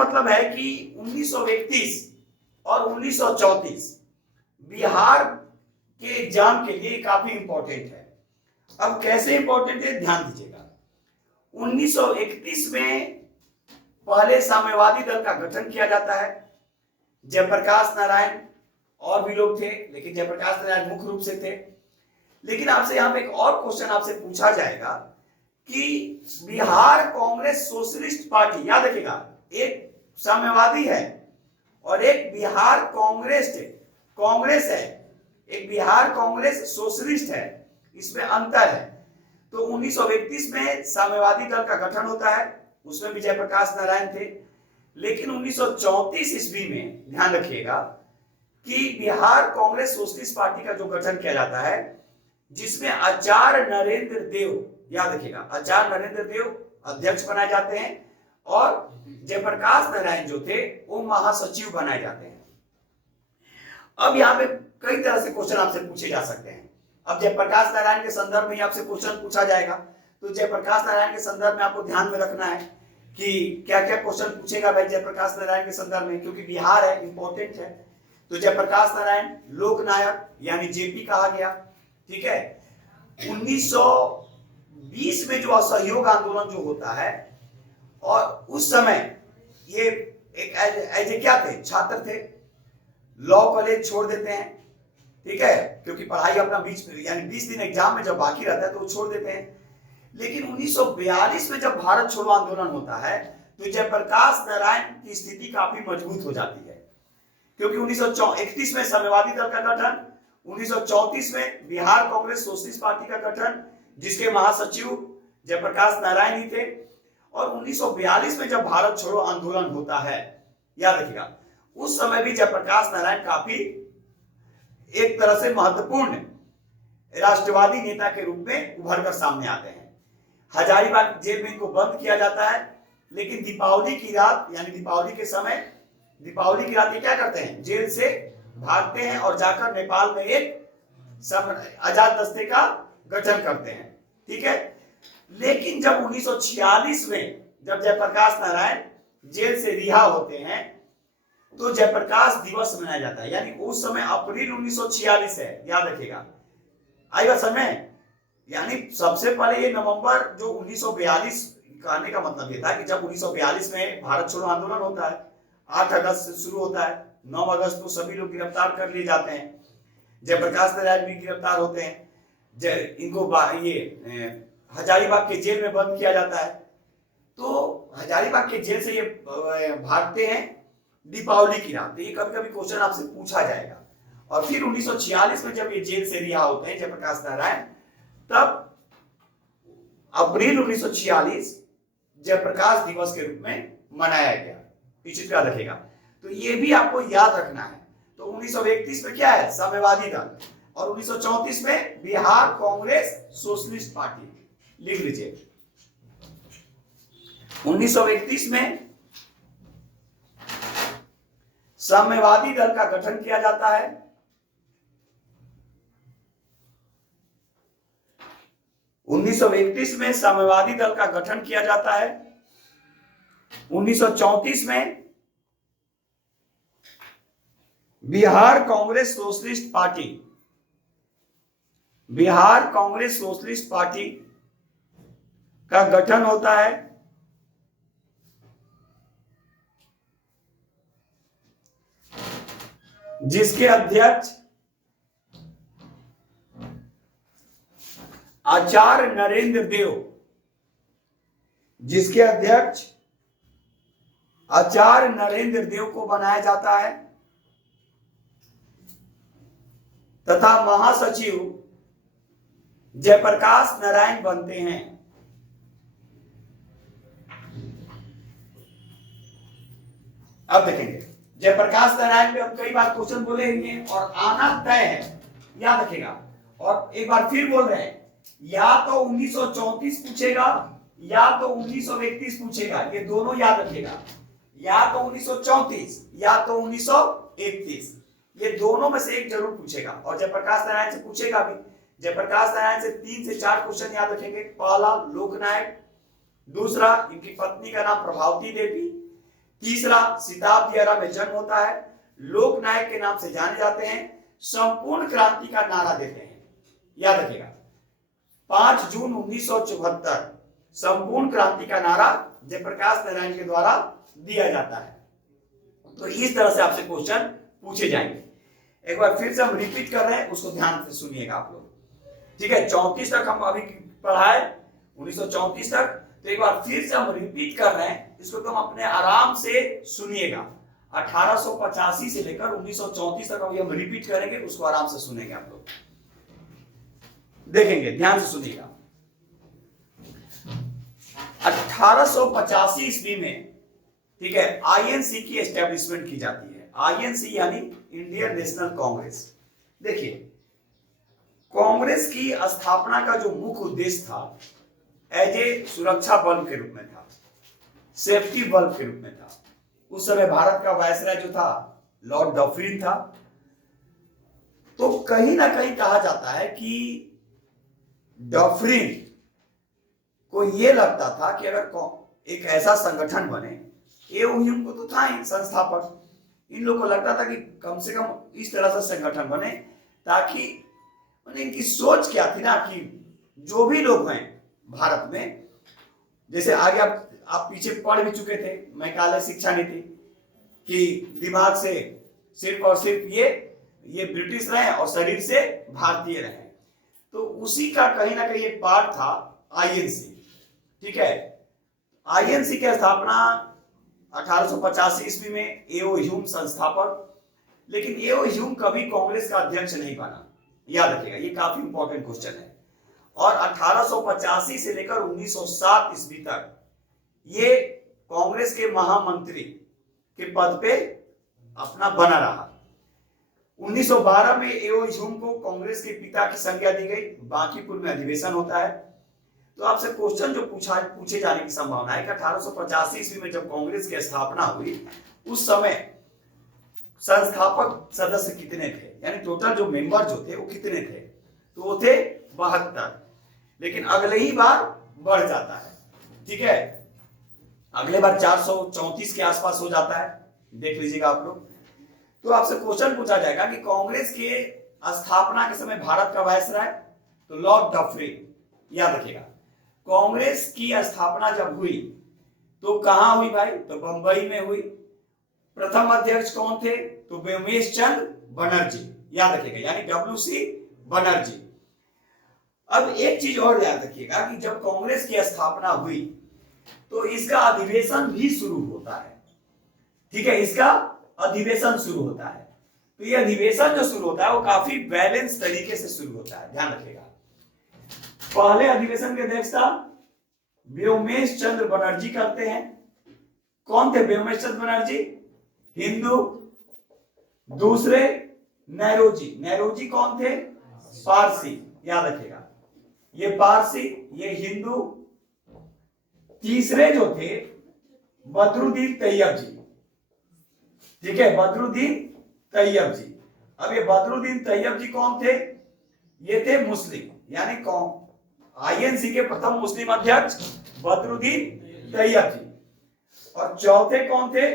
मतलब है कि 1931 और 1934 बिहार के एग्जाम के लिए काफी इंपॉर्टेंट है। अब कैसे इंपॉर्टेंट है ध्यान दीजिएगा। 1931 में पहले साम्यवादी दल का गठन किया जाता है। जयप्रकाश नारायण और भी लोग थे, लेकिन जयप्रकाश नारायण मुख्य रूप से थे। लेकिन आपसे यहां पे एक और क्वेश्चन आपसे पूछा जाएगा कि बिहार कांग्रेस सोशलिस्ट पार्टी, याद रखिएगा, एक साम्यवादी है और एक बिहार कांग्रेस है, एक बिहार कांग्रेस सोशलिस्ट है, इसमें अंतर है। तो 1931 में साम्यवादी दल का गठन होता है, उसमें भी जयप्रकाश नारायण थे। लेकिन 1934 ईस्वी में ध्यान रखिएगा कि बिहार कांग्रेस सोशलिस्ट पार्टी का जो गठन किया जाता है, जिसमें आचार्य नरेंद्र देव, याद रखिएगा, आचार्य नरेंद्र देव अध्यक्ष बनाए जाते हैं और जयप्रकाश नारायण जो थे वो महासचिव बनाए जाते हैं। अब यहाँ पे कई तरह से क्वेश्चन आपसे पूछे जा सकते हैं। अब जयप्रकाश नारायण के संदर्भ में आपसे क्वेश्चन पूछा जाएगा, तो जयप्रकाश नारायण के संदर्भ में आपको ध्यान में रखना है कि क्या क्या क्वेश्चन पूछेगा भाई जयप्रकाश नारायण के संदर्भ में, क्योंकि बिहार है, इंपॉर्टेंट है। तो जयप्रकाश नारायण लोकनायक यानी जेपी कहा गया, ठीक है। 1920 में जो असहयोग आंदोलन जो होता है, और उस समय ये एक ऐसे क्या थे, छात्र थे, लॉ कॉलेज छोड़ देते हैं, ठीक है, क्योंकि पढ़ाई अपना बीच में यानी 20 दिन एग्जाम में जब बाकी रहता है तो वो छोड़ देते हैं। लेकिन 1942 में जब भारत छोड़ो आंदोलन होता है तो जयप्रकाश नारायण की स्थिति काफी मजबूत हो जाती है, क्योंकि 1931 में साम्यवादी दल का गठन, 1934 में बिहार कांग्रेस सोशलिस्ट पार्टी का गठन, जिसके महासचिव जयप्रकाश नारायण ही थे, और 1942 में जब भारत छोड़ो आंदोलन होता है, याद रखिएगा, उस समय भी जयप्रकाश नारायण काफी एक तरह से महत्वपूर्ण राष्ट्रवादी नेता के रूप में उभर कर सामने आते हैं। हजारीबाग जेल में इनको बंद किया जाता है, लेकिन दीपावली की रात यानी दीपावली के समय, दीपावली की रात ये क्या करते हैं, जेल से भागते हैं और जाकर नेपाल में एक आजाद दस्ते का गठन करते हैं, ठीक है। लेकिन जब 1946 में जब जयप्रकाश नारायण जेल से रिहा होते हैं तो जयप्रकाश दिवस मनाया जाता है, यानी उस समय अप्रैल 1946 है, याद रखिएगा, आएगा समय। यानी सबसे पहले ये नवंबर जो 1942 कहने का मतलब ये था कि जब 1942 में भारत छोड़ो आंदोलन होता है, 8 अगस्त से शुरू होता है, 9 अगस्त को सभी लोग गिरफ्तार कर लिए जाते हैं, जयप्रकाश नारायण भी गिरफ्तार होते हैं, इनको ये हजारीबाग के जेल में बंद किया जाता है। तो हजारीबाग के जेल से ये भागते हैं दीपावली की रात। तो ये कभी कभी क्वेश्चन आपसे पूछा जाएगा। और फिर 1946 में जब ये जेल से रिहा होते हैं जयप्रकाश नारायण, तब अप्रैल 1946 जयप्रकाश दिवस के रूप में मनाया गया, निश्चित याद रखेगा। तो ये भी आपको याद रखना है। तो 1931 में क्या है, साम्यवादी दल, और 1934 में बिहार कांग्रेस सोशलिस्ट पार्टी, लिख लीजिए। 1931 में साम्यवादी दल का गठन किया जाता है, 1931 में साम्यवादी दल का गठन किया जाता है। 1934 में Bihar Congress socialist party, Bihar Congress socialist party का गठन होता है, जिसके अध्यक्ष आचार्य नरेंद्र देव, जिसके अध्यक्ष आचार्य नरेंद्र देव को बनाया जाता है, तथा महासचिव जयप्रकाश नारायण बनते हैं। अब देखेंगे जयप्रकाश नारायण पे हम कई बार क्वेश्चन बोले हैं और आना तय है, याद रखेगा। और एक बार फिर बोल रहे हैं, या तो 1934 पूछेगा या तो 1931 पूछेगा, ये दोनों याद रखेगा, या तो 1934 या तो 1931, ये दोनों में से एक जरूर पूछेगा। और जयप्रकाश नारायण से पूछेगा भी, जयप्रकाश नारायण से 3 से 4 क्वेश्चन याद रखेंगे। पहला लोकनायक, दूसरा इनकी पत्नी का नाम प्रभावती देवी, तीसरा, शताब्दीरा में जन्म होता है, लोकनायक के नाम से जाने जाते हैं, संपूर्ण क्रांति का नारा देते हैं। याद रखिएगा 5 जून 1974 संपूर्ण क्रांति का नारा जयप्रकाश नारायण के द्वारा दिया जाता है। तो इस तरह से आपसे क्वेश्चन पूछे जाएंगे। एक बार फिर से हम रिपीट कर रहे हैं, उसको ध्यान से सुनिएगा आप लोग, ठीक है। 34 तक हम अभी पढ़ा है, 1934 तक। तो एक बार फिर से हम रिपीट कर रहे हैं, इसको तुम अपने आराम से सुनिएगा। 1885 से लेकर 1934 तक अभी हम रिपीट करेंगे, उसको आराम से सुनेंगे आप लोग, देखेंगे, ध्यान से सुनिएगा। 1885 ईस्वी में, ठीक है, आईएनसी की एस्टेब्लिशमेंट की जाती है। आईएनसी यानी इंडियन नेशनल कांग्रेस। देखिए, कांग्रेस की स्थापना का जो मुख्य उद्देश्य था, एज ए सुरक्षा बल के रूप में था, सेफ्टी बल के रूप में था। उस समय भारत का वायसराय जो था लॉर्ड डफरिन था। तो कहीं ना कहीं कहा जाता है कि डफरिन को यह लगता था कि अगर एक ऐसा संगठन बने, एओह्यूम को तो था ही संस्थापक, इन लोगों को लगता था कि कम से कम इस तरह से संगठन बने ताकि इनकी सोच क्या थी ना कि जो भी लोग हैं भारत में, जैसे आगे आप पीछे पढ़ भी चुके थे मैकाले शिक्षा नीति, कि दिमाग से सिर्फ और सिर्फ ये ब्रिटिश रहे और शरीर से भारतीय रहे। तो उसी का कहीं ना कहीं एक पार्ट था आईएनसी, ठीक है। आईएनसी की स्थापना 1885 ईस्वी में एओह्यूम संस्थापक, लेकिन एओह्यूम कभी कांग्रेस का अध्यक्ष नहीं बना। याद रखिएगा, ये काफी इंपॉर्टेंट क्वेश्चन है। और 1885 से लेकर 1907 ईस्वी तक ये कांग्रेस के महामंत्री के पद पे अपना बना रहा। 1912 में एओह्यूम को कांग्रेस के पिता की संज्ञा दी गई। बांकीपुर में अधिवेशन होता है। तो आपसे क्वेश्चन जो पूछे जाने की संभावना है कि 1885 ईस्वी में जब कांग्रेस की स्थापना हुई, उस समय संस्थापक सदस्य कितने थे, यानी टोटल जो मेंबर जो थे वो कितने थे? तो वो थे 72। लेकिन अगले ही बार बढ़ जाता है, ठीक है, अगले बार 434 के आसपास हो जाता है, देख लीजिएगा आप लोग। तो आपसे क्वेश्चन पूछा जाएगा कि कांग्रेस के स्थापना के समय भारत का वायसराय, तो लॉर्ड डफरिन। याद रखिएगा, कांग्रेस की स्थापना जब हुई तो कहां हुई भाई? तो बंबई में हुई। प्रथम अध्यक्ष कौन थे? तो व्योमेश चंद्र बनर्जी। याद रखिएगा, यानी डब्ल्यूसी बनर्जी। अब एक चीज और याद रखिएगा कि जब कांग्रेस की स्थापना हुई तो इसका अधिवेशन भी शुरू होता है, ठीक है, इसका अधिवेशन शुरू होता है। तो ये अधिवेशन जो शुरू होता है वो काफी बैलेंस तरीके से शुरू होता है, ध्यान रखिएगा। पहले अधिवेशन की अध्यक्षता व्योमेश चंद्र बनर्जी करते हैं। कौन थे व्योमेश चंद्र बनर्जी? हिंदू। दूसरे नेहरूजी। नेहरूजी कौन थे? पारसी। याद रखिएगा, ये पारसी, ये हिंदू। तीसरे जो थे बदरुद्दीन तैयब जी, ठीक है, बदरुद्दीन तैयब जी। अब ये बदरुद्दीन तैयब जी कौन थे? ये थे मुस्लिम, यानी कौन? आईएनसी के प्रथम मुस्लिम अध्यक्ष बदरुद्दीन तैयब जी। और चौथे कौन थे?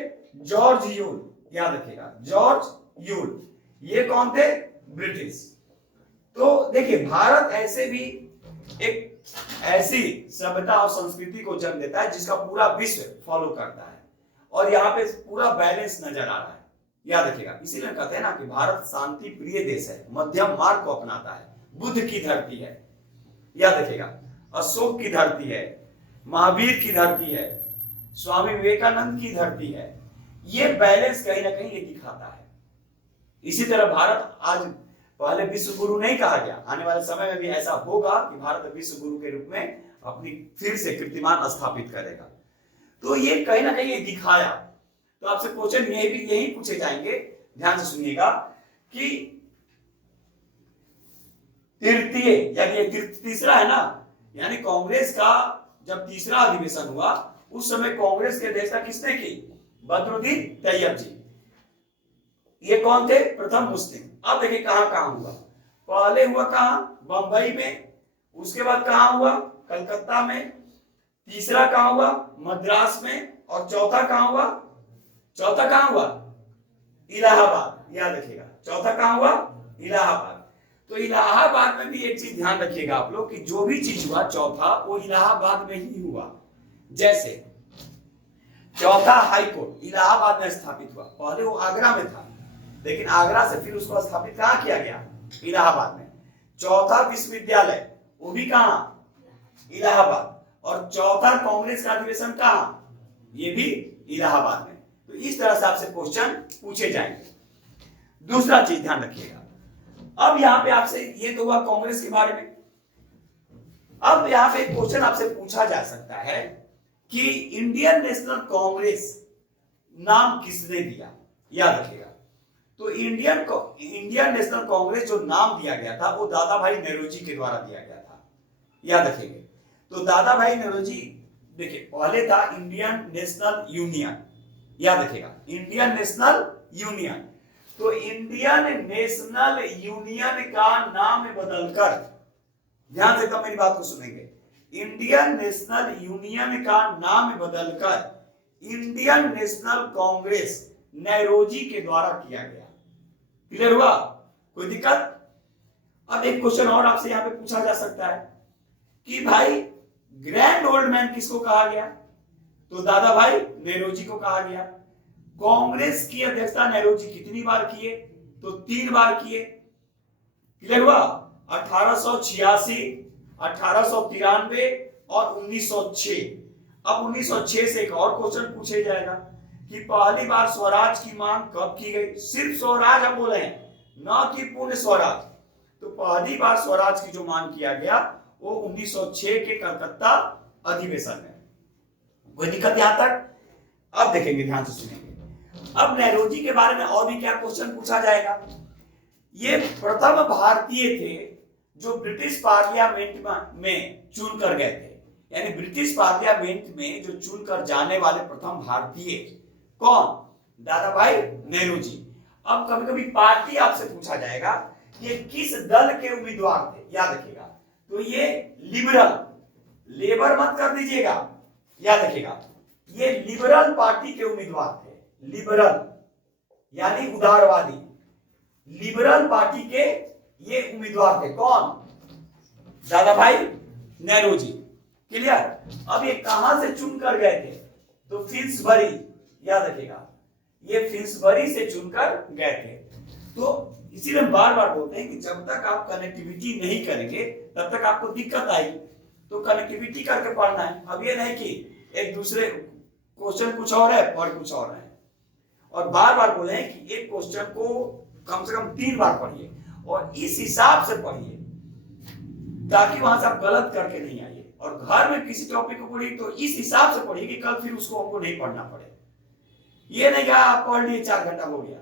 George Yule. याद रखिएगा, जॉर्ज यूल। ये कौन थे? ब्रिटिश। तो देखिए, भारत ऐसे भी एक ऐसी सभ्यता और संस्कृति को जन्म देता है जिसका पूरा विश्व फॉलो करता है, और यहाँ पे पूरा बैलेंस नजर आ रहा है। याद रखिएगा, इसीलिए कहते हैं ना कि भारत शांति प्रिय देश है, मध्यम मार्ग को अपनाता है, बुद्ध की धरती है। याद रखिएगा, अशोक की धरती है, महावीर की धरती है, स्वामी विवेकानंद की धरती है। ये बैलेंस कहीं ना कहीं ये दिखाता है। इसी तरह भारत आज पहले विश्व गुरु नहीं कहा गया, आने वाले समय में भी ऐसा होगा कि भारत विश्व गुरु के रूप में अपनी फिर से कीर्तिमान स्थापित करेगा। तो ये कहीं ना कहीं ये दिखाया। तो आपसे क्वेश्चन यही पूछे जाएंगे, ध्यान से सुनिएगा, कि तृतीय यानी तीसरा है ना, यानी कांग्रेस का जब तीसरा अधिवेशन हुआ उस समय कांग्रेस की अध्यक्षता किसने की? बदरुद्दीन तैयब जी। ये कौन थे? प्रथम मुस्लिम। अब देखिए कहां कहां हुआ। पहले हुआ कहां? बंबई में। उसके बाद कहां हुआ? कलकत्ता में। तीसरा कहां हुआ? मद्रास में। और चौथा कहां हुआ? चौथा कहां हुआ? इलाहाबाद, याद रखिएगा। चौथा कहां हुआ? इलाहाबाद। तो इलाहाबाद में भी एक चीज ध्यान रखिएगा आप लोग कि जो भी चीज हुआ चौथा, वो इलाहाबाद में ही हुआ। जैसे चौथा हाई कोर्ट इलाहाबाद में स्थापित हुआ, पहले वो आगरा में था, लेकिन आगरा से फिर उसको स्थापित कहां किया गया? इलाहाबाद में। चौथा विश्वविद्यालय, वो भी कहां? इलाहाबाद। और चौथा कांग्रेस का अधिवेशन कहां? ये भी इलाहाबाद में। तो इस तरह से आपसे क्वेश्चन पूछे जाएंगे। दूसरा चीज ध्यान रखिएगा, अब यहां पे आपसे, ये तो हुआ कांग्रेस के बारे में। अब यहां पे क्वेश्चन आपसे पूछा जा सकता है कि इंडियन नेशनल कांग्रेस नाम किसने दिया? याद रखिएगा। तो इंडियन नेशनल कांग्रेस जो नाम दिया गया था वो दादा भाई नेहरूजी के द्वारा दिया गया था, याद रखिएगा। तो दादा भाई नेहरूजी, देखिए पहले था इंडियन नेशनल यूनियन, याद रखिएगा, इंडियन नेशनल यूनियन। तो इंडियन नेशनल यूनियन का नाम बदलकर, ध्यान से मेरी बात को सुनेंगे, इंडियन नेशनल यूनियन का नाम बदलकर इंडियन नेशनल कांग्रेस नेहरूजी के द्वारा किया गया। क्लियर हुआ? कोई दिक्कत? अब एक क्वेश्चन और आपसे यहां पे पूछा जा सकता है कि भाई ग्रैंड ओल्ड मैन किसको कहा गया? तो दादा भाई नेहरूजी को कहा गया। कांग्रेस की अध्यक्षता नेहरूजी कितनी बार किए? तो 3 बार किए। क्लियर हुआ? 1886, 1893 और 1906। अब 1906 से एक और क्वेश्चन पूछा जाएगा कि पहली बार स्वराज की मांग कब की गई? सिर्फ स्वराज हम बोले हैं, ना कि पूर्ण स्वराज। तो पहली बार स्वराज की जो मांग किया गया वो 1906 के कलकत्ता अधिवेशन में। कोई दिक्कत यहां तक? अब देखेंगे, ध्यान से सुनेंगे। अब नेहरूजी के बारे में और भी क्या क्वेश्चन पूछा जाएगा? ये प्रथम भारतीय थे जो ब्रिटिश पार्लियामेंट में चुनकर गए थे, यानी ब्रिटिश पार्लियामेंट में जो चुनकर जाने वाले प्रथम भारतीय कौन? दादा भाई नेहरूजी। अब कभी कभी पार्टी आपसे पूछा जाएगा ये किस दल के उम्मीदवार थे, याद रखिएगा। तो ये लिबरल, लेबर मत कर दीजिएगा, याद रखिएगा, ये लिबरल पार्टी के उम्मीदवार थे। लिबरल यानी उदारवादी, लिबरल पार्टी के ये उम्मीदवार थे। कौन? दादा भाई नेहरूजी। क्लियर? अब ये कहां से चुनकर गए थे? तो फिल्सबरी, याद रखिएगा, ये फिल्सबरी से चुनकर गए थे। तो इसीलिए बार बार बोलते हैं कि जब तक आप कनेक्टिविटी नहीं करेंगे तब तक आपको दिक्कत आएगी। तो कनेक्टिविटी करके पढ़ना है। अब ये नहीं कि एक दूसरे क्वेश्चन कुछ और है और कुछ और है। और बार बार बोले हैं कि एक क्वेश्चन को कम से कम 3 बार पढ़िए और इस हिसाब से पढ़िए ताकि वहां से आप गलत करके नहीं आइए। और घर में किसी टॉपिक को पढ़िए तो इस हिसाब से पढ़िए कि कल फिर उसको हमको नहीं पढ़ना पड़े। ये नहीं कहा आप पढ़ लिए 4 घंटा हो गया,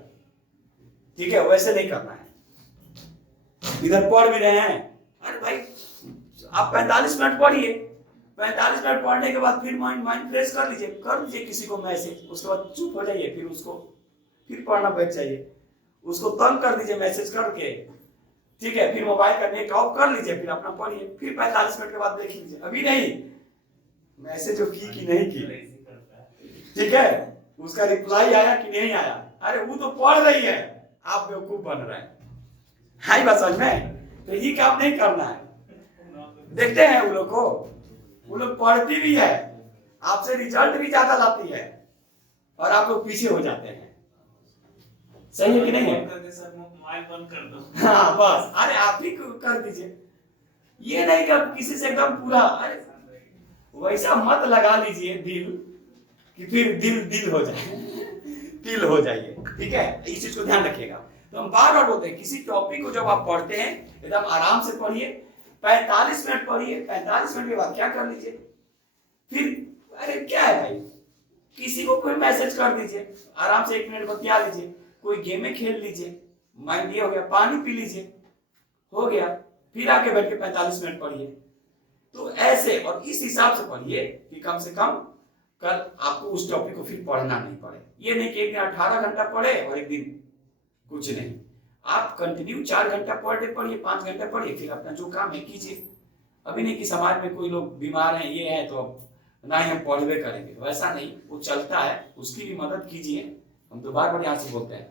ठीक है, वैसे नहीं करना है। इधर पढ़ भी रहे हैं, अरे भाई आप 45 मिनट पढ़िए, 45 मिनट पढ़ने के बाद फिर माइंड फ्रेश कर लीजिए किसी को मैसेज, उसके बाद चुप हो जाइए, फिर उसको फिर पढ़ना बैठ जाइए, उसको तंग कर दीजिए मैसेज करके, ठीक है, फिर मोबाइल का नेट ऑफ कर लीजिए, फिर अपना पढ़िए, फिर 45 मिनट के बाद देख लीजिए। अभी नहीं, मैसेज जो की कि नहीं की, ठीक है, उसका रिप्लाई आया कि नहीं आया, अरे वो तो पढ़ रही है, आप बेवकूफ बन रहे हैं। हाई बात समझ में? तो ये काम नहीं करना है। देखते हैं वो लोग पढ़ती भी है, आपसे रिजल्ट भी ज्यादा लाती है और आप लोग पीछे हो जाते हैं। सही है कि नहीं है? सर मोबाइल बंद कर दो। हाँ बस, अरे आप भी कर दीजिए। ये नहीं कि आप किसी से एकदम पूरा, अरे वैसा मत लगा लीजिए दिल कि फिर दिल हो जाए, दिल हो जाइए, ठीक है, इस चीज को ध्यान रखिएगा। तो हम बार बार बोलते हैं किसी टॉपिक को जब आप पढ़ते हैं एकदम आराम से पढ़िए, 45 मिनट पढ़िए, 45 मिनट के बाद क्या कर लीजिए, फिर अरे क्या है भाई, किसी को कोई मैसेज कर दीजिए, आराम से 1 मिनट बतिया लीजिए, कोई गेम खेल लीजिए, माइंड ये हो गया, पानी पी लीजिए, हो गया, फिर आके बैठ के 45 मिनट पढ़िए। तो ऐसे और इस हिसाब से पढ़िए कि कम से कम कल आपको उस टॉपिक को फिर पढ़ना नहीं पड़े। ये नहीं कि एक दिन 18 घंटा पढ़े और एक दिन कुछ नहीं, आप कंटिन्यू 4 घंटा पर डे पढ़िए, 5 घंटा पढ़िए, फिर अपना जो काम है कीजिए। अभी नहीं कि समाज में कोई लोग बीमार हैं, ये है तो अब ना ही हम पढ़वे करेंगे, वैसा नहीं, वो चलता है, उसकी भी मदद कीजिए। हम तो बार बार यहाँ से बोलते हैं,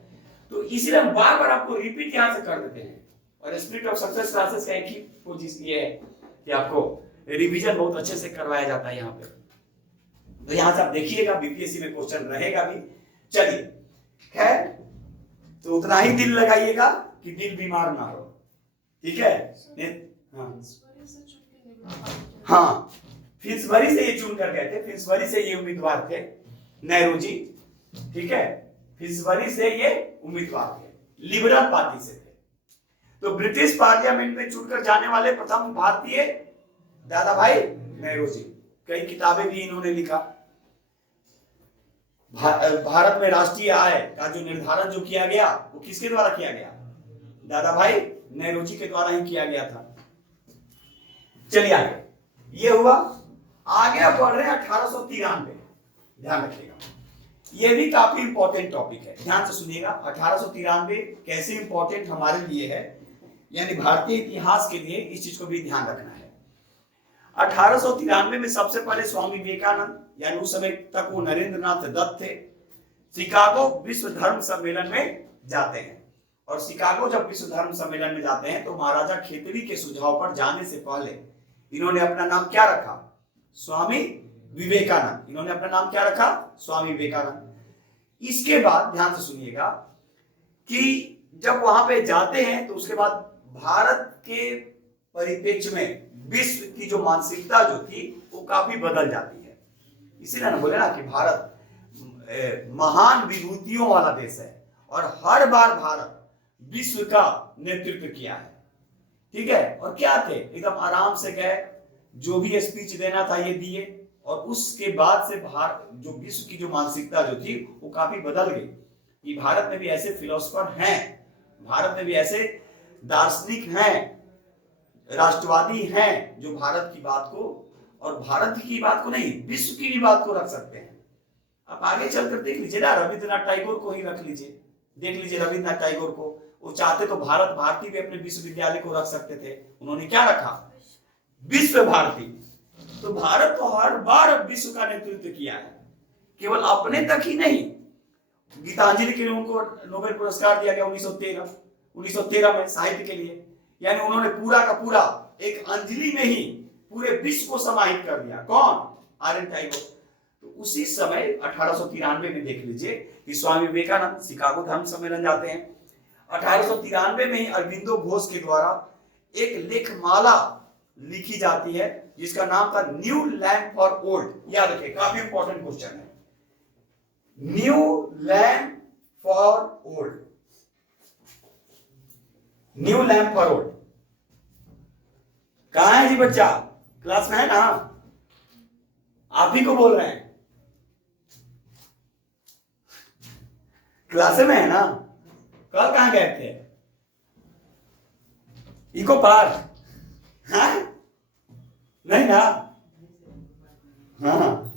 तो इसीलिए हम बार बार आपको रिपीट यहाँ से कर देते हैं। और स्पिरिट ऑफ सक्सेस क्लासेस का एक ही पोजीशन ये है कि आपको रिवीजन बहुत अच्छे से करवाया जाता है यहाँ पे। तो यहाँ से आप देखिएगा बीपीएससी में क्वेश्चन रहेगा भी। चलिए खैर, तो उतना ही दिल लगाइएगा कि दिल बीमार ना हो, ठीक है। हाँ, फिंसबरी से ये चुन कर गए थे, फिंसबरी से ये उम्मीदवार थे नेहरू जी, ठीक है। फिंसबरी से ये उम्मीदवार थे, लिबरल पार्टी से थे। तो ब्रिटिश पार्लियामेंट में चुनकर जाने वाले प्रथम भारतीय दादा भाई नेहरू जी। कई किताबें भी इन्होंने लिखा। भारत में राष्ट्रीय आय का जो निर्धारण जो किया गया वो किसके द्वारा किया गया? दादा भाई नेहरू जी के द्वारा ही किया गया था। चलिए आगे, ये हुआ। आगे बढ़ रहे हैं 1893। ध्यान रखिएगा, ये भी काफी इंपॉर्टेंट टॉपिक है, ध्यान से सुनिएगा। 1893 कैसे इंपॉर्टेंट हमारे लिए है, यानी भारतीय इतिहास के लिए इस चीज को भी ध्यान रखना है। 1893 में सबसे पहले स्वामी विवेकानंद, यानी उस समय तक वो नरेंद्रनाथ दत्त थे, शिकागो विश्व धर्म सम्मेलन में जाते हैं। और शिकागो जब विश्व धर्म सम्मेलन में जाते हैं तो महाराजा खेतड़ी के सुझाव पर जाने से पहले इन्होंने अपना नाम क्या रखा? स्वामी विवेकानंद। इन्होंने अपना नाम क्या रखा? स्वामी विवेकानंद। इसके बाद ध्यान से सुनिएगा कि जब वहां पे जाते हैं तो उसके बाद भारत के परिप्रेक्ष्य में विश्व की जो मानसिकता जो थी वो काफी बदल जाती है। इसीलिए ना बोले ना कि भारत महान विभूतियों वाला देश है और हर बार भारत विश्व का नेतृत्व किया है, ठीक है। और क्या थे, एकदम आराम से गए, जो भी स्पीच देना था ये दिए। और उसके बाद से भारत जो विश्व की जो मानसिकता जो थी वो काफी बदल गई कि भारत में भी ऐसे फिलोसफर हैं, भारत में भी ऐसे दार्शनिक हैं, राष्ट्रवादी हैं जो भारत की बात को, और भारत की बात को नहीं विश्व की भी बात को रख सकते हैं। आप आगे चलकर देख लीजिए ना, रविंद्रनाथ टैगोर को ही रख लीजिए, देख लीजिए रविंद्रनाथ टैगोर को। वो चाहते तो भारत भारती भी अपने विश्वविद्यालय को रख सकते थे, उन्होंने क्या रखा? विश्व भारती। तो भारत तो हर बार विश्व का नेतृत्व किया है, केवल अपने तक ही नहीं। गीतांजलि के लिए उनको नोबेल पुरस्कार दिया गया 1913 में साहित्य के लिए, यानी उन्होंने पूरा का पूरा एक अंजलि में ही पूरे विश्व को समाहित कर दिया। कौन? आर.एन. टैगोर। तो उसी समय 1893 में देख लीजिए कि स्वामी विवेकानंद शिकागो धर्म सम्मेलन जाते हैं। 1893 में ही अरबिंदो घोष के द्वारा एक लेखमाला लिखी जाती है जिसका नाम था न्यू लैंड फॉर ओल्ड। याद रखिए, काफी इंपॉर्टेंट क्वेश्चन है। New land for old, new land for old. कहां है जी बच्चा? क्लास में है ना? आप ही को बोल रहे हैं, क्लास में है ना? कल कहां गए थे? Eco Park? हाँ? नहीं ना? हाँ,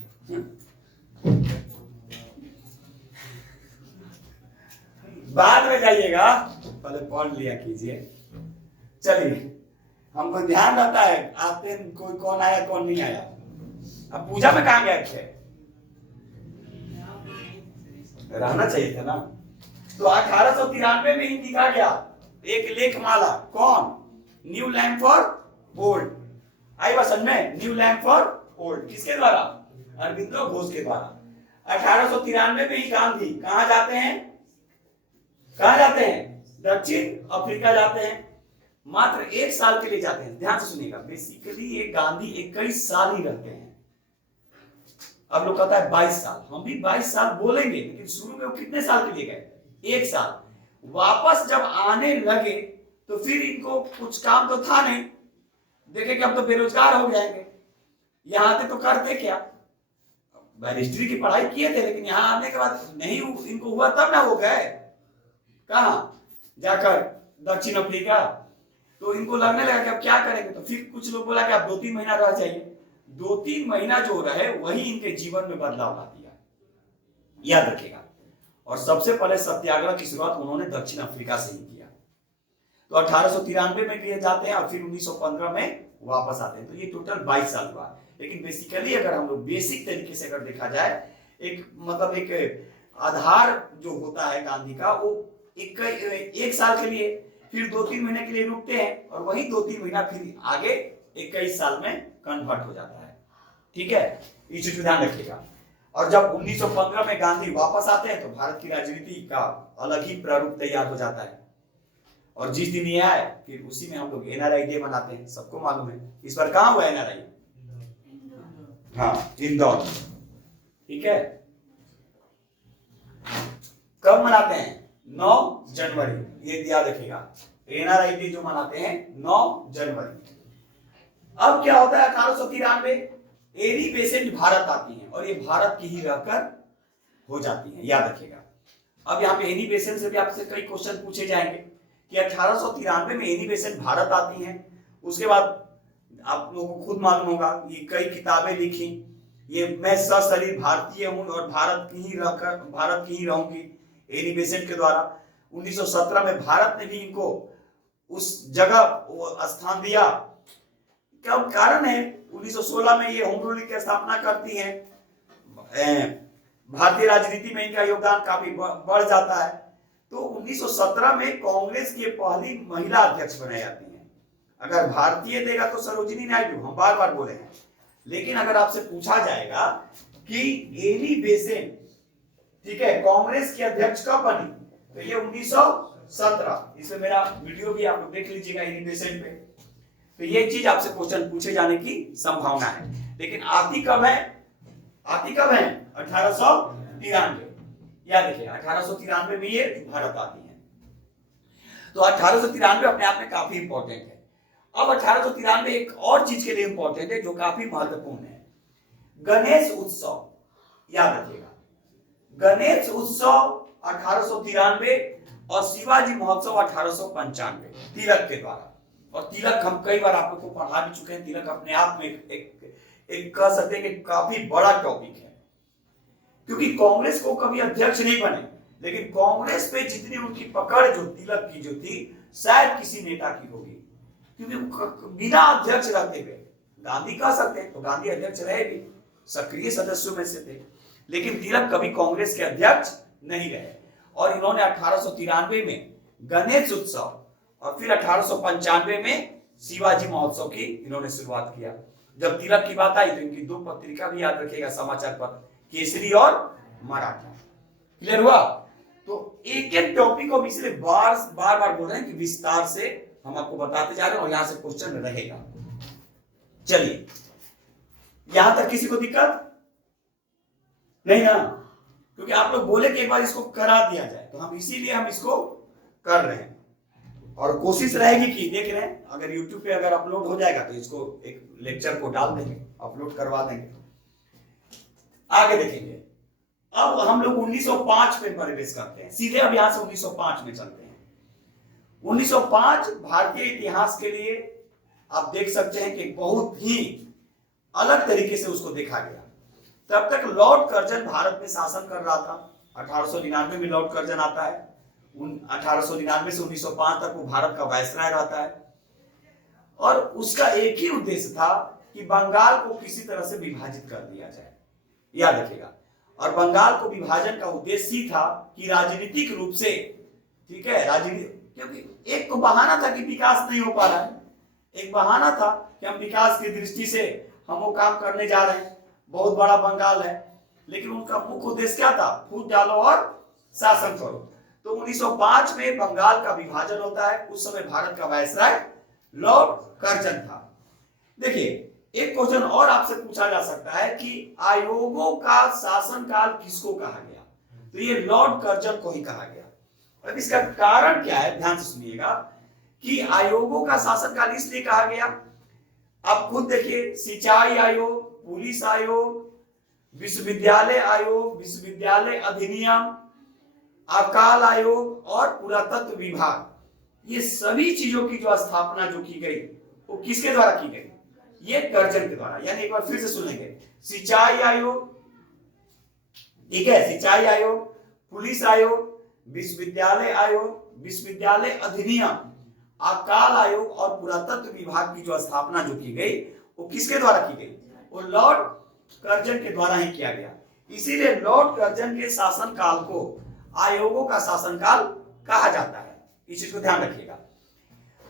बाद में जाइएगा, पहले पढ़ लिया कीजिए। चलिए, हमको ध्यान रहता है आते हैं कोई कौन आया कौन नहीं आया। अब पूजा में कहां गए थे? रहना चाहिए था ना। तो 1893 में ही लिखा गया एक लेखमाला। कौन? New land for old. आई बात समझ में? न्यू लैंड फॉर ओल्ड किसके द्वारा? अरबिंदो घोष के द्वारा। 1893 में ही गांधी कहां जाते हैं? कहां जाते हैं? दक्षिण अफ्रीका जाते हैं। मात्र 1 साल के लिए जाते हैं। ध्यान से सुनिएगा, बेसिकली ये गांधी 21 साल ही रहते हैं। अब लोग कहता है 22 साल, हम भी 22 साल बोलेंगे, लेकिन शुरू में वो कितने साल के लिए गए? 1 साल। वापस जब आने लगे तो फिर इनको कुछ काम तो था नहीं, देखे कि अब तो बेरोजगार हो जाएंगे, यहां आते तो करते क्या? बैरिस्ट्री की पढ़ाई किए थे, लेकिन यहां आने के बाद नहीं इनको हुआ, तब ना वो गए कहां? जाकर दक्षिण अफ्रीका। तो इनको लगने लगा कि अब क्या करेंगे, तो फिर कुछ लोग बोला कि अब 2-3 महीना रह जाइए। 2-3 महीना जो रहे वही इनके जीवन में बदलाव ला दिया, याद रखिएगा। और सबसे पहले सत्याग्रह की शुरुआत उन्होंने दक्षिण अफ्रीका से ही किया। तो 1893 में लिए जाते हैं और फिर 1915 में वापस आते हैं। तो ये टोटल 22 साल हुआ। लेकिन बेसिकली अगर हम लोग बेसिक तरीके से अगर देखा जाए, एक मतलब एक आधार जो होता है गांधी का वो एक साल के लिए, फिर 2-3 महीने के लिए रुकते हैं और वही 2-3 महीना फिर आगे 21 साल में कन्वर्ट हो जाता है। ठीक है, इस चीज को ध्यान रखिएगा। और जब 1915 में गांधी वापस आते हैं तो भारत की राजनीति का अलग ही प्रारूप तैयार हो जाता है। और जिस दिन ये आए फिर उसी में हम लोग एनआरआई डे मनाते हैं, सबको मालूम है। इस बार कहां हुआ एनआरआई? हाँ, इंदौर। ठीक है, कब मनाते हैं? 9 जनवरी, ये याद रखिएगा। एनआरआई डे जो मनाते हैं 9 जनवरी। अब क्या होता है, 1893 एनी बेसेंट भारत आती हैं और ये भारत की ही रहकर हो जाती हैं, याद रखिएगा। अब यहाँ पे एनी बेसेंट से भी आपसे कई क्वेश्चन पूछे जाएंगे कि 1893 में एनी बेसेंट भारत आती हैं। उसके बाद आप लोगों को खुद मालूम होगा, ये कई किताबें लिखी, ये मैं सशरीर भारतीय हूं और भारत की ही रहूंगी, एनी बेसेंट के द्वारा। 1917 में भारत ने भी इनको उस जगह स्थान दिया। क्या कारण है? 1916 में ये होम रूलिंग की स्थापना करती हैं, भारतीय राजनीति में इनका योगदान काफी बढ़ जाता है। तो 1917 में कांग्रेस की पहली महिला अध्यक्ष बनाई जाती है। अगर भारतीय देगा तो सरोजिनी नायडू, हम बार बार बोले हैं। लेकिन अगर आपसे पूछा जाएगा कि एनी बेसेंट, ठीक है, कांग्रेस की अध्यक्ष कब बनी, तो ये 1917। इसमें मेरा वीडियो भी आप लोग देख लीजिएगा एनी बेसेंट पे। तो ये चीज आपसे क्वेश्चन पूछे जाने की संभावना है। लेकिन आती कब है? 1893। याद रखिए, 1893 में ये भारत आती है। तो 1893 अपने आप में काफी इंपॉर्टेंट है। अब 1893 एक और चीज के लिए इंपॉर्टेंट है जो काफी महत्वपूर्ण है, गणेश उत्सव। याद रखिएगा, गणेश उत्सव 1893 और शिवाजी महोत्सव 1895 तिलक के द्वारा। और तिलक हम कई बार आप लोग को पढ़ा भी चुके हैं। तिलक अपने आप में एक कह सकते हैं कि काफी बड़ा टॉपिक है, क्योंकि कांग्रेस को कभी अध्यक्ष नहीं बने, लेकिन कांग्रेस पे जितनी उनकी पकड़ जो तिलक की जो थी, शायद किसी नेता की होगी, क्योंकि बिना अध्यक्ष रहते हुए गांधी कह सकते हैं तो गांधी अध्यक्ष रहे भी, सक्रिय सदस्यों में से थे, लेकिन तिलक कभी कांग्रेस के अध्यक्ष नहीं रहे। और इन्होंने 1893 में गणेश उत्सव और फिर 1895 में शिवाजी महोत्सव की इन्होंने शुरुआत किया। जब तिलक की बात आई तो इनकी 2 पत्रिका भी याद रखिएगा, समाचार पत्र, केसरी और मराठा। क्लियर हुआ? तो एक एक टॉपिक को इसलिए बार बोल रहे हैं कि विस्तार से हम आपको बताते जा रहे हैं और यहां से क्वेश्चन रहेगा। चलिए, यहां तक किसी को दिक्कत नहीं ना? क्योंकि आप लोग बोले कि एक बार इसको करा दिया जाए, तो हम इसीलिए हम इसको कर रहे हैं। और कोशिश रहेगी कि देख रहे हैं, अगर YouTube पे अगर अपलोड हो जाएगा तो इसको एक लेक्चर को डाल देंगे, अपलोड करवा देंगे। आगे देखेंगे। अब हम लोग 1905 पे प्रवेश करते हैं, सीधे अब यहां से 1905 में चलते हैं। 1905 भारतीय इतिहास के लिए आप देख सकते हैं कि बहुत ही अलग तरीके से उसको देखा गया। तब तक लॉर्ड कर्जन भारत में शासन कर रहा था। 1899 में लॉर्ड कर्जन आता है। 1899 से 1905 तक वो भारत का वायसराय रहता है और उसका एक ही उद्देश्य था कि बंगाल को किसी तरह से विभाजित कर दिया जाए। याद रखिएगा, और बंगाल को विभाजन का उद्देश्य ही था कि राजनीतिक रूप से, ठीक है, क्योंकि एक तो बहाना था कि विकास नहीं हो पा रहा है, एक बहाना था कि हम विकास की दृष्टि से हम वो काम करने जा रहे हैं, बहुत बड़ा बंगाल है, लेकिन उनका मुख्य उद्देश्य क्या था? फूट डालो और शासन करो। तो 1905 में बंगाल का विभाजन होता है। उस समय भारत का वायसराय लॉर्ड कर्जन था। देखिए, एक क्वेश्चन और आपसे पूछा जा सकता है कि आयोगों का शासनकाल किसको कहा गया? तो ये लॉर्ड कर्जन को ही कहा गया। अब इसका कारण क्या है, ध्यान से सुनिएगा कि आयोगों का शासनकाल इसलिए कहा गया। आप खुद देखिए, सिंचाई आयोग, पुलिस आयोग, विश्वविद्यालय आयोग, विश्वविद्यालय अधिनियम, अकाल आयोग और पुरातत्व विभाग, ये सभी चीजों की जो स्थापना जो की गई वो किसके द्वारा की गई? ये कर्जन के द्वारा। यानी एक बार फिर से सुनेंगे, सिंचाई आयोग, ठीक है, सिंचाई आयोग, पुलिस आयोग, विश्वविद्यालय आयोग, विश्वविद्यालय अधिनियम, अकाल आयोग और पुरातत्व विभाग की जो स्थापना जो की गई वो किसके द्वारा की गई? वो लॉर्ड कर्जन के द्वारा ही किया गया। इसीलिए लॉर्ड कर्जन के शासनकाल को आयोगों का शासनकाल कहा जाता है। इस चीज को ध्यान रखिएगा।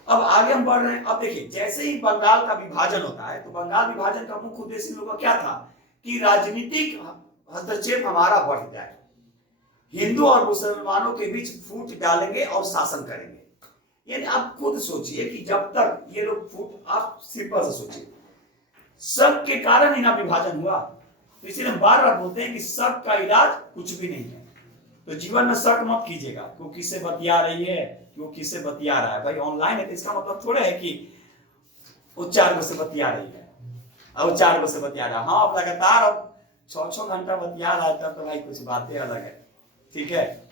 अब आगे हम बढ़ रहे हैं। अब देखिए, जैसे ही बंगाल का विभाजन होता है तो बंगाल विभाजन का मुख्य उद्देश्य इन लोगों का क्या था कि राजनीतिक हस्तक्षेप हमारा बढ़ जाए, हिंदू और मुसलमानों के बीच फूट डालेंगे और शासन करेंगे। यानी आप खुद सोचिए कि जब तक ये लोग फूट, आप सिंपल से सोचिए, शक के कारण ही ना विभाजन हुआ। तो इसलिए हम बार बार बोलते हैं कि शक का इलाज कुछ भी नहीं है। तो जीवन में शक मत कीजिएगा कि वो किससे बतिया रही है, कि वो किससे बतिया रहा है। भाई ऑनलाइन है तो इसका मतलब थोड़ा है कि वो 4 गो से बतिया रही है और 4 गो से बतिया रहा है। हाँ, अब लगातार अब 6-6 घंटा बतिया रहा है, तब तो भाई कुछ बातें अलग है। ठीक है,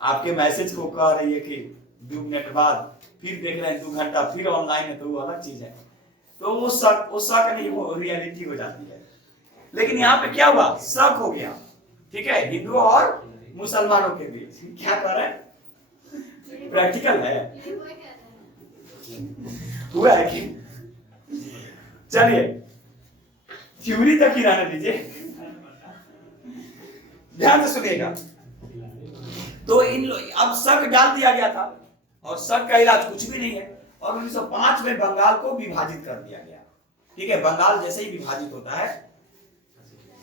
आपके मैसेज को कह रही है कि 2 मिनट बाद फिर देख रहे हैं 2 घंटा फिर ऑनलाइन है, तो वो अलग चीज है। तो वो शक नहीं, वो रियलिटी हो जाती है। लेकिन यहाँ पे क्या हुआ, शक हो गया। ठीक है, हिंदू और मुसलमानों के बीच क्या कर रहे हैं, प्रैक्टिकल है, हुआ है कि चलिए थ्योरी तक ही रहने दीजिए, ध्यान से सुनिएगा। तो अब शक डाल दिया गया था और शक का इलाज कुछ भी नहीं है। और 1905 में बंगाल को विभाजित कर दिया गया। ठीक है, बंगाल जैसे ही विभाजित होता है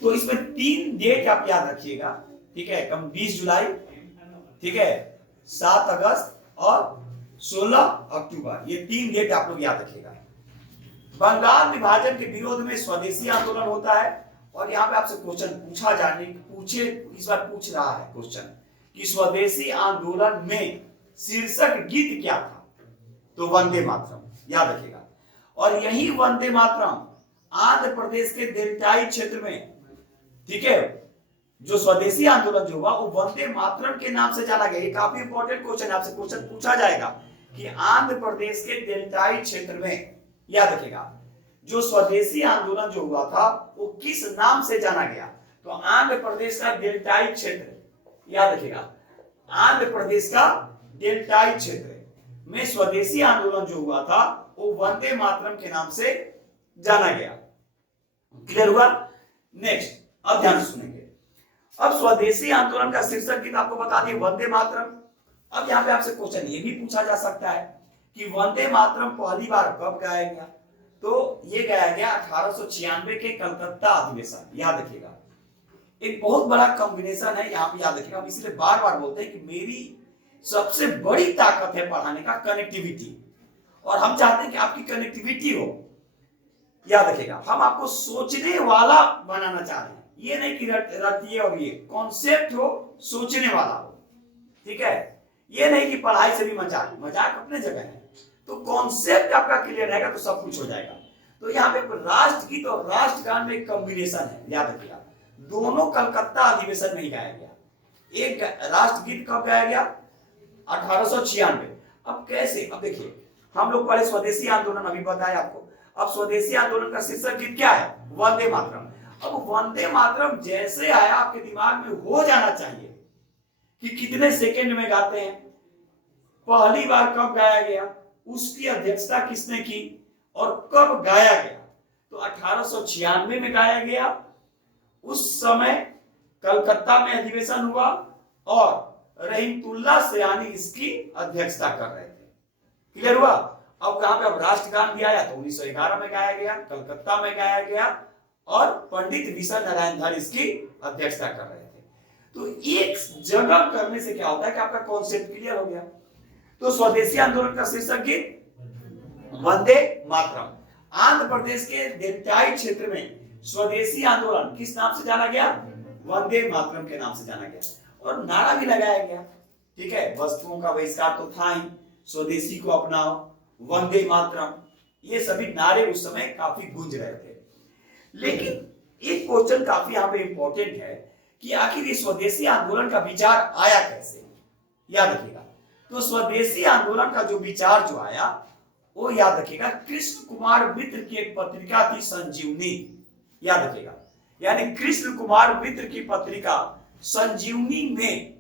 तो इसमें 3 डेट आप याद रखिएगा। ठीक है, कम 20 जुलाई, ठीक है, 7 अगस्त और 16 अक्टूबर, ये 3 डेट आप लोग याद रखिएगा। बंगाल विभाजन के विरोध में स्वदेशी आंदोलन होता है। और यहाँ पे आपसे क्वेश्चन इस बार पूछ रहा है क्वेश्चन कि स्वदेशी आंदोलन में शीर्षक गीत क्या था, तो वंदे मातरम, याद रखिएगा। और यही वंदे मातरम आंध्र प्रदेश के डेल्टाई क्षेत्र में, ठीक है, जो स्वदेशी आंदोलन जो हुआ वो वंदे मातरम के नाम से जाना गया। ये काफी इंपॉर्टेंट क्वेश्चन, आपसे क्वेश्चन पूछा जाएगा कि आंध्र प्रदेश के डेल्टाई क्षेत्र में, याद रखिएगा, जो स्वदेशी आंदोलन जो हुआ था वो किस नाम से जाना गया। तो आंध्र प्रदेश का डेल्टाई क्षेत्र, याद रखिएगा, आंध्र प्रदेश का डेल्टाई क्षेत्र में स्वदेशी आंदोलन जो हुआ था वो वंदे मातरम के नाम से जाना गया। क्लियर हुआ? नेक्स्ट, अब ध्यान से सुनेंगे। अब स्वदेशी आंदोलन का शीर्षक गीत आपको बता दिए वंदे मातरम। अब यहाँ पे आपसे क्वेश्चन ये भी पूछा जा सकता है कि वंदे मातरम पहली बार कब गाया गया। तो ये गाया गया 1896 के कलकत्ता अधिवेशन, याद रखिएगा। एक बहुत बड़ा कॉम्बिनेशन है यहाँ पे, याद रखिएगा। हम इसलिए बार बार बोलते हैं कि मेरी सबसे बड़ी ताकत है पढ़ाने का कनेक्टिविटी, और हम चाहते हैं कि आपकी कनेक्टिविटी हो। याद रखिएगा, हम आपको सोचने वाला बनाना चाह रहे हैं, ये नहीं कि रटिए और ये कॉन्सेप्ट हो, सोचने वाला हो। ठीक है, ये नहीं कि पढ़ाई से भी मजाक अपने जगह है। तो कॉन्सेप्ट आपका क्लियर रहेगा तो सब कुछ हो जाएगा। तो यहाँ पे राष्ट्रगीत और राष्ट्रगान में एक कॉम्बिनेशन है, याद रखिएगा। दोनों कलकत्ता अधिवेशन में ही गाया गया। एक राष्ट्रगीत कब गाया गया, 1896। अब कैसे, अब देखिए, हम लोग पहले स्वदेशी आंदोलन अभी बताया आपको। अब स्वदेशी आंदोलन का शीर्षक गीत क्या है, वंदे मातरम। अब वंदे मातरम जैसे आया आपके दिमाग में हो जाना चाहिए कि कितने सेकंड में गाते हैं, पहली बार कब गाया गया, उसकी अध्यक्षता किसने की और कब गाया गया। तो 1896 में गाया गया। उस समय कलकत्ता में अधिवेशन हुआ और रहीमतुल्लाह सयानी इसकी अध्यक्षता कर रहे थे। क्लियर हुआ? अब कहां पे, अब राष्ट्रगान भी आया तो 1911 में गाया गया, कलकत्ता में गाया गया, और पंडित विशा नारायण धर इसकी अध्यक्षता कर रहे थे। तो एक जगह करने से क्या होता है कि आपका कॉन्सेप्ट क्लियर हो गया। तो स्वदेशी आंदोलन का शीर्षक गीत वंदे मातरम। आंध्र प्रदेश के डेल्टाई क्षेत्र में स्वदेशी आंदोलन किस नाम से जाना गया, वंदे मातरम के नाम से जाना गया। और नारा भी लगाया गया। ठीक है, वस्तुओं का बहिष्कार तो था ही, स्वदेशी को अपनाओ, वंदे मातरम, ये सभी नारे उस समय काफी गूंज रहे थे। लेकिन एक क्वेश्चन काफी यहाँ पे इंपॉर्टेंट है कि आखिर ये स्वदेशी आंदोलन का विचार आया कैसे। याद रखिएगा, तो स्वदेशी आंदोलन का जो विचार जो आया वो, याद रखिएगा, कृष्ण कुमार मित्र की एक पत्रिका थी संजीवनी। याद रखिएगा, यानी कृष्ण कुमार मित्र की पत्रिका संजीवनी में,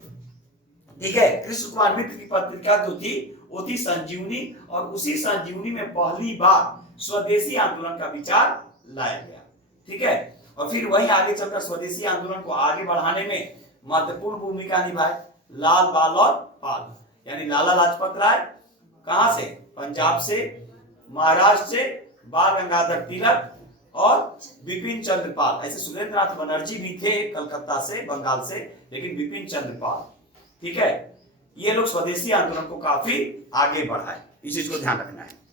ठीक है, कृष्ण कुमार मित्र की पत्रिका जो थी वो थी संजीवनी। और उसी संजीवनी में पहली बार स्वदेशी आंदोलन का विचार लाया गया। ठीक है, और फिर वहीं आगे चलकर स्वदेशी आंदोलन को आगे बढ़ाने में महत्वपूर्ण भूमिका निभाए लाल बाल और पाल, यानी लाला लाजपत राय कहां से, पंजाब से, महाराष्ट्र से बाल गंगाधर तिलक और बिपिन चंद्र पाल, ऐसे सुरेंद्र नाथ बनर्जी भी थे कलकत्ता से, बंगाल से, लेकिन बिपिन चंद्र पाल, ठीक है, ये लोग स्वदेशी आंदोलन को काफी आगे बढ़ाए, इस चीज को ध्यान रखना है।